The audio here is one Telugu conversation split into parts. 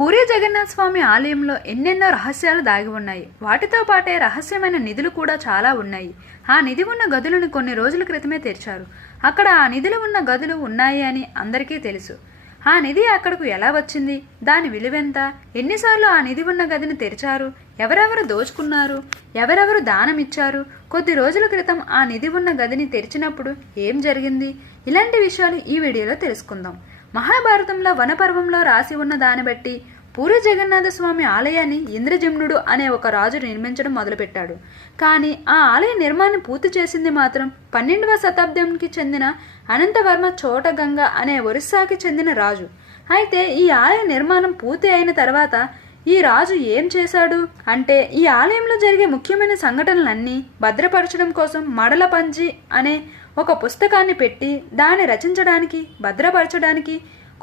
పూరీ జగన్నాథ స్వామి ఆలయంలో ఎన్నెన్నో రహస్యాలు దాగి ఉన్నాయి. వాటితో పాటే రహస్యమైన నిధులు కూడా చాలా ఉన్నాయి. ఆ నిధి ఉన్న గదులను కొన్ని రోజుల క్రితమే తెరిచారు. అక్కడ ఆ నిధులు ఉన్న గదులు ఉన్నాయి అని అందరికీ తెలుసు. ఆ నిధి అక్కడకు ఎలా వచ్చింది, దాని విలువెంత, ఎన్నిసార్లు ఆ నిధి ఉన్న గదిని తెరిచారు, ఎవరెవరు దోచుకున్నారు, ఎవరెవరు దానం ఇచ్చారు, కొద్ది రోజుల క్రితం ఆ నిధి ఉన్న గదిని తెరిచినప్పుడు ఏం జరిగింది, ఇలాంటి విషయాలు ఈ వీడియోలో తెలుసుకుందాం. మహాభారతంలో వనపర్వంలో రాసి ఉన్న దాన్ని బట్టి పూరీ జగన్నాథ స్వామి ఆలయాన్ని ఇంద్రజిమ్నుడు అనే ఒక రాజు నిర్మించడం మొదలుపెట్టాడు. కానీ ఆ ఆలయ నిర్మాణం పూర్తి చేసింది మాత్రం 12వ శతాబ్దంకి చెందిన అనంతవర్మ చోటగంగ అనే ఒరిస్సాకి చెందిన రాజు. అయితే ఈ ఆలయ నిర్మాణం పూర్తి అయిన తర్వాత ఈ రాజు ఏం చేశాడు అంటే, ఈ ఆలయంలో జరిగే ముఖ్యమైన సంఘటనలన్నీ భద్రపరచడం కోసం మడల పంజి అనే ఒక పుస్తకాన్ని పెట్టి దాన్ని రచించడానికి, భద్రపరచడానికి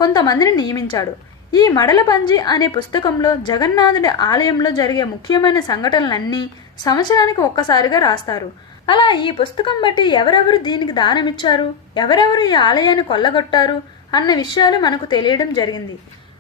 కొంతమందిని నియమించాడు. ఈ మడల పంజి అనే పుస్తకంలో జగన్నాథుడి ఆలయంలో జరిగే ముఖ్యమైన సంఘటనలన్నీ సంవత్సరానికి ఒక్కసారిగా రాస్తారు. అలా ఈ పుస్తకం బట్టి ఎవరెవరు దీనికి దానమిచ్చారు, ఎవరెవరు ఈ ఆలయాన్ని కొల్లగొట్టారు అన్న విషయాలు మనకు తెలియడం జరిగింది.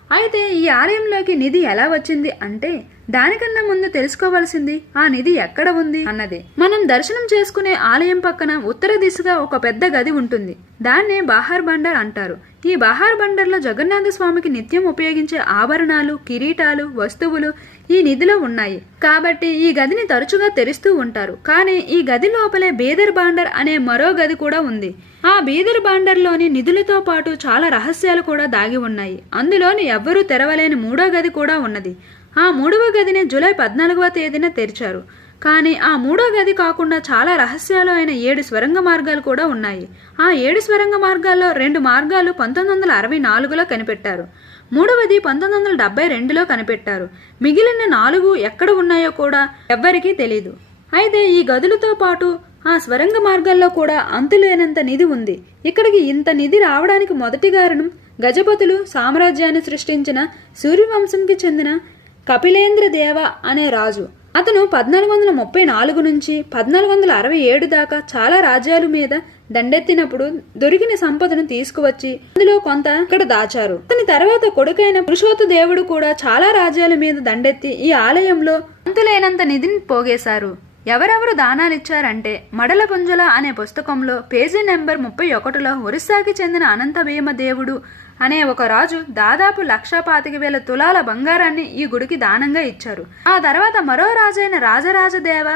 అయితే ఈ ఆలయంలోకి నిధి ఎలా వచ్చింది అంటే, దానికన్నా ముందు తెలుసుకోవాల్సింది ఆ నిధి ఎక్కడ ఉంది అన్నదే. మనం దర్శనం చేసుకునే ఆలయం పక్కన ఉత్తర దిశగా ఒక పెద్ద గది ఉంటుంది. దాన్నే బాహార్ బండర్ అంటారు. ఈ బాహార్ బండర్లో జగన్నాథ స్వామికి నిత్యం ఉపయోగించే ఆభరణాలు, కిరీటాలు, వస్తువులు ఈ నిధిలో ఉన్నాయి. కాబట్టి ఈ గదిని తరచుగా తెరుస్తూ ఉంటారు. కానీ ఈ గది లోపలే బీదర్ బాండర్ అనే మరో గది కూడా ఉంది. ఆ బీదర్ బాండర్లోని నిధులతో పాటు చాలా రహస్యాలు కూడా దాగి ఉన్నాయి. అందులోని ఎవ్వరూ తెరవలేని మూడో గది కూడా ఉన్నది. ఆ మూడవ గదిని జూలై 14వ తేదీన తెరిచారు. కానీ ఆ మూడో గది కాకుండా చాలా రహస్యాలు అయిన 7 స్వరంగ మార్గాలు కూడా ఉన్నాయి. ఆ 7 స్వరంగ మార్గాల్లో 2 మార్గాలు 1964లో కనిపెట్టారు. మూడవది 1972లో కనిపెట్టారు. మిగిలిన 4 ఎక్కడ ఉన్నాయో కూడా ఎవ్వరికీ తెలీదు. అయితే ఈ గదులతో పాటు ఆ స్వరంగ మార్గాల్లో కూడా అంతులేనంత నిధి ఉంది. ఇక్కడికి ఇంత నిధి రావడానికి మొదటి కారణం గజపతులు సామ్రాజ్యాన్ని సృష్టించిన సూర్యవంశంకి చెందిన కపిలేంద్ర దేవ అనే రాజు. అతను 1434 నుంచి 1467 దాకా చాలా రాజ్యాల మీద దండెత్తినప్పుడు దొరికిన సంపదను తీసుకువచ్చి అందులో కొంత ఇక్కడ దాచారు. అతని తర్వాత కొడుకైన పురుషోత్త దేవుడు కూడా చాలా రాజ్యాల మీద దండెత్తి ఈ ఆలయంలో అంతులేనంత నిధిని పోగేశారు. ఎవరెవరు దానాలిచ్చారంటే, మడల పుంజల అనే పుస్తకంలో పేజీ నెంబర్ 31లో ఒరిస్సాకి చెందిన అనంత భీమదేవుడు అనే ఒక రాజు దాదాపు 1,25,000 తులాల బంగారాన్ని ఈ గుడికి దానంగా ఇచ్చారు. ఆ తర్వాత మరో రాజైన రాజరాజదేవ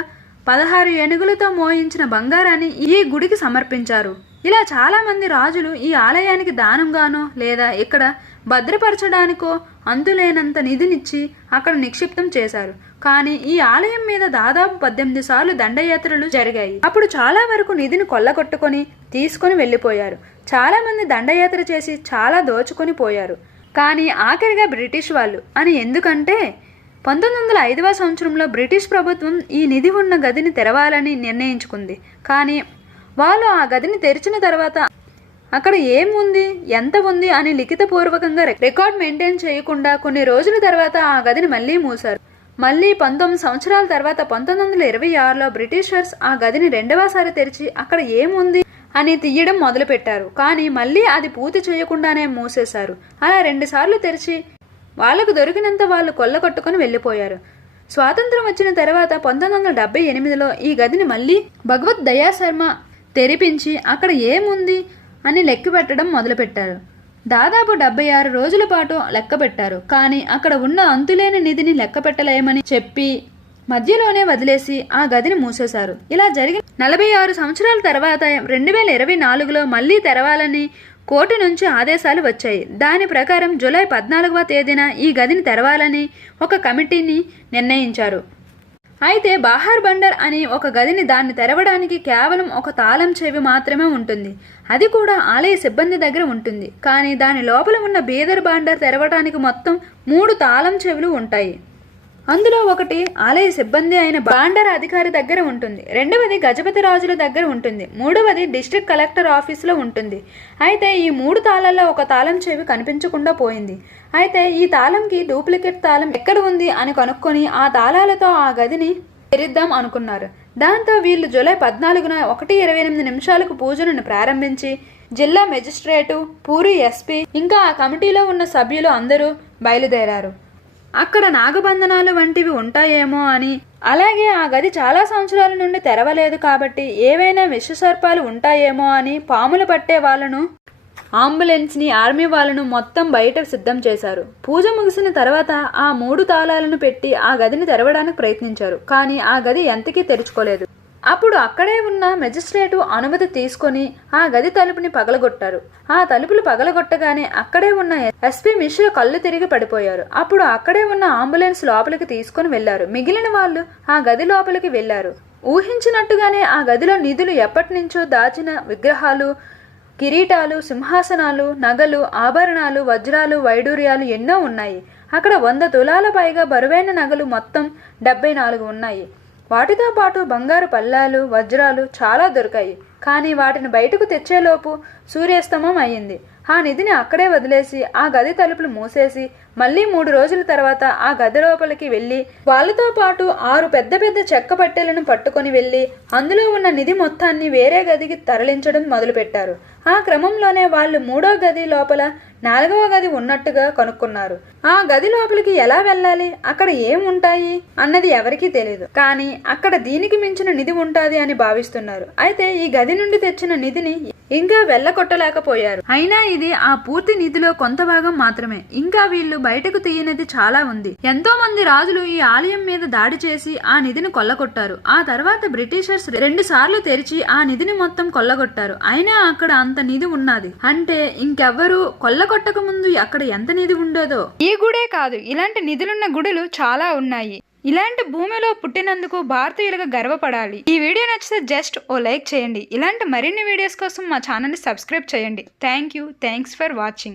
16 ఏనుగులతో మోయించిన బంగారాన్ని ఈ గుడికి సమర్పించారు. ఇలా చాలా మంది రాజులు ఈ ఆలయానికి దానంగానో లేదా ఇక్కడ భద్రపరచడానికో అంతులేనంత నిధినిచ్చి అక్కడ నిక్షిప్తం చేశారు. కానీ ఈ ఆలయం మీద దాదాపు 18 సార్లు దండయాత్రలు జరిగాయి. అప్పుడు చాలా వరకు నిధిని కొల్లగొట్టుకొని తీసుకొని వెళ్ళిపోయారు. చాలా మంది దండయాత్ర చేసి చాలా దోచుకొని పోయారు. కానీ ఆఖరిగా బ్రిటిష్ వాళ్ళు అని. ఎందుకంటే 1905వ సంవత్సరంలో బ్రిటిష్ ప్రభుత్వం ఈ నిధి ఉన్న గదిని తెరవాలని నిర్ణయించుకుంది. కానీ వాళ్ళు ఆ గదిని తెరిచిన తర్వాత అక్కడ ఏముంది, ఎంత ఉంది అని లిఖితపూర్వకంగా రికార్డ్ మెయింటైన్ చేయకుండా కొన్ని రోజుల తర్వాత ఆ గదిని మళ్ళీ మూశారు. మళ్ళీ 19 సంవత్సరాల తర్వాత 1926లో బ్రిటిషర్స్ ఆ గదిని రెండవసారి తెరిచి అక్కడ ఏముంది అని తీయడం మొదలుపెట్టారు. కానీ మళ్ళీ అది పూర్తి చేయకుండానే మూసేశారు. అలా 2 సార్లు తెరిచి వాళ్లకు దొరికినంత వాళ్ళు కొల్లగొట్టుకుని వెళ్ళిపోయారు. స్వాతంత్రం వచ్చిన తర్వాత 1978లో ఈ గదిని మళ్ళీ భగవద్ దయాశర్మ తెరిపించి అక్కడ ఏముంది అని లెక్క పెట్టడం మొదలుపెట్టారు. దాదాపు 76 రోజుల పాటు లెక్క పెట్టారు. కానీ అక్కడ ఉన్న అంతులేని నిధిని లెక్క పెట్టలేమని చెప్పి మధ్యలోనే వదిలేసి ఆ గదిని మూసేశారు. ఇలా జరిగిన 46 సంవత్సరాల తర్వాత 2024లో మళ్లీ తెరవాలని కోర్టు నుంచి ఆదేశాలు వచ్చాయి. దాని ప్రకారం జూలై 14వ తేదీన ఈ గదిని తెరవాలని ఒక కమిటీని నిర్ణయించారు. అయితే బాహార్ బండర్ అని ఒక గదిని దాన్ని తెరవడానికి కేవలం ఒక తాళం చెవి మాత్రమే ఉంటుంది. అది కూడా ఆలయ సిబ్బంది దగ్గర ఉంటుంది. కానీ దాని లోపల ఉన్న బీదర్ బాండర్ తెరవడానికి మొత్తం 3 తాళం చెవులు ఉంటాయి. అందులో ఒకటి ఆలయ సిబ్బంది అయిన బాండర్ అధికారి దగ్గర ఉంటుంది, రెండవది గజపతి రాజుల దగ్గర ఉంటుంది, మూడవది డిస్ట్రిక్ట్ కలెక్టర్ ఆఫీసులో ఉంటుంది. అయితే ఈ 3 తాళాల్లో ఒక తాళం చెవి కనిపించకుండా పోయింది. అయితే ఈ తాళంకి డూప్లికేట్ తాళం ఎక్కడ ఉంది అని కనుక్కొని ఆ తాళాలతో ఆ గదిని తెరిద్దాం అనుకున్నారు. దాంతో వీళ్ళు జూలై 14న 1:28 పూజలను ప్రారంభించి జిల్లా మెజిస్ట్రేటు, పూరి ఎస్పీ ఇంకా ఆ కమిటీలో ఉన్న సభ్యులు అందరూ బయలుదేరారు. అక్కడ నాగబంధనాలు వంటివి ఉంటాయేమో అని, అలాగే ఆ గది చాలా సంవత్సరాల నుండి తెరవలేదు కాబట్టి ఏవైనా విషసర్పాలు ఉంటాయేమో అని పాములు పట్టే వాళ్ళను, అంబులెన్స్ని, ఆర్మీ వాళ్ళను మొత్తం బయట సిద్ధం చేశారు. పూజ ముగిసిన తర్వాత ఆ 3 తాళాలను పెట్టి ఆ గదిని తెరవడానికి ప్రయత్నించారు. కానీ ఆ గది ఎంతకీ తెరుచుకోలేదు. అప్పుడు అక్కడే ఉన్న మెజిస్ట్రేటు అనుమతి తీసుకొని ఆ గది తలుపుని పగలగొట్టారు. ఆ తలుపులు పగలగొట్టగానే అక్కడే ఉన్న ఎస్పీ మిశ్రా కళ్ళు తిరిగి పడిపోయారు. అప్పుడు అక్కడే ఉన్న అంబులెన్స్ లోపలికి తీసుకుని వెళ్లారు. మిగిలిన వాళ్ళు ఆ గది లోపలికి వెళ్లారు. ఊహించినట్టుగానే ఆ గదిలో నిధులు, ఎప్పటి నుంచో దాచిన విగ్రహాలు, కిరీటాలు, సింహాసనాలు, నగలు, ఆభరణాలు, వజ్రాలు, వైడూర్యాలు ఎన్నో ఉన్నాయి. అక్కడ 100 తులాల పైగా బరువైన నగలు మొత్తం 74 ఉన్నాయి. వాటితో పాటు బంగారు పళ్ళాలు, వజ్రాలు చాలా దొరికాయి. కానీ వాటిని బయటకు తెచ్చేలోపు సూర్యాస్తమం అయ్యింది. ఆ నిధిని అక్కడే వదిలేసి ఆ గది తలుపులు మూసేసి మళ్ళీ 3 రోజుల తర్వాత ఆ గది లోపలికి వెళ్ళి వాళ్ళతో పాటు 6 పెద్ద పెద్ద చెక్క పట్టెలను పట్టుకొని వెళ్ళి అందులో ఉన్న నిధి మొత్తాన్ని వేరే గదికి తరలించడం మొదలుపెట్టారు. ఆ క్రమంలోనే వాళ్ళు 3వ గది లోపల 4వ గది ఉన్నట్టుగా కనుక్కున్నారు. ఆ గది లోపలికి ఎలా వెళ్ళాలి, అక్కడ ఏముంటాయి అన్నది ఎవరికీ తెలియదు. కానీ అక్కడ దీనికి మించిన నిధి ఉంటాది అని భావిస్తున్నారు. అయితే ఈ గది నుండి తెచ్చిన నిధిని ఇంకా వెళ్ళకొట్టలేకపోయారు. అయినా ఇది ఆ పూర్తి నిధిలో కొంత భాగం మాత్రమే. ఇంకా వీళ్ళు బయటకు తీయనిది చాలా ఉంది. ఎంతో మంది రాజులు ఈ ఆలయం మీద దాడి చేసి ఆ నిధిని కొల్లగొట్టారు. ఆ తర్వాత బ్రిటిషర్స్ 2 సార్లు తెరిచి ఆ నిధిని మొత్తం కొల్లగొట్టారు. అయినా అక్కడ అంత నిధి ఉన్నది అంటే ఇంకెవ్వరూ కొల్లగొట్టక ముందు అక్కడ ఎంత నిధి ఉండేదో. ఈ గుడే కాదు, ఇలాంటి నిధులున్న గుడులు చాలా ఉన్నాయి. ఇలాంటి భూమిలో పుట్టినందుకు భారతీయులుగా గర్వపడాలి. ఈ వీడియో నచ్చితే జస్ట్ ఓ లైక్ చేయండి. ఇలాంటి మరిన్ని వీడియోస్ కోసం మా ఛానల్ని సబ్స్క్రైబ్ చేయండి. Thanks for watching.